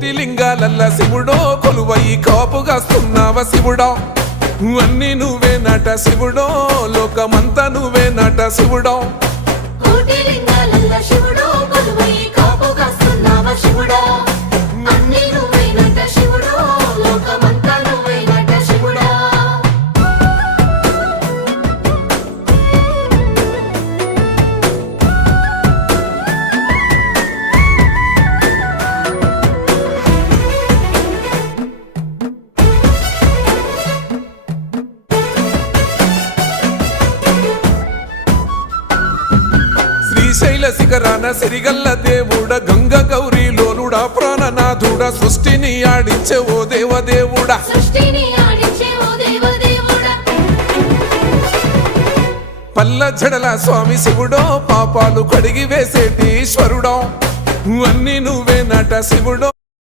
కోటి లింగాలల్ల శివుడో కొలువై కాపుగాస్తున్నావ శివుడో అన్ని నువ్వే నట శివుడో లోకమంతా నువ్వే నట శివుడో కోటి లింగాలల్ల శివుడో కొలువై కాపుగాస్తున్నావ శివుడో అన్ని నువ్వే నట శివుడో లోకమంతా నువ్వే నట శివుడో శ్రీశైల శిఖరాన సిరిగల్ల దేవుడ గంగ గౌరీ లోలుడా ప్రాణనాథుడ సృష్టిని ఆడించే ఓ దేవదేవుడా సృష్టిని ఆడించే ఓ దేవదేవుడా పల్ల జడల స్వామి శివుడో పాపాలు కడిగి వేసేటి ఈశ్వరుడో అన్ని నువ్వే నట శివుడో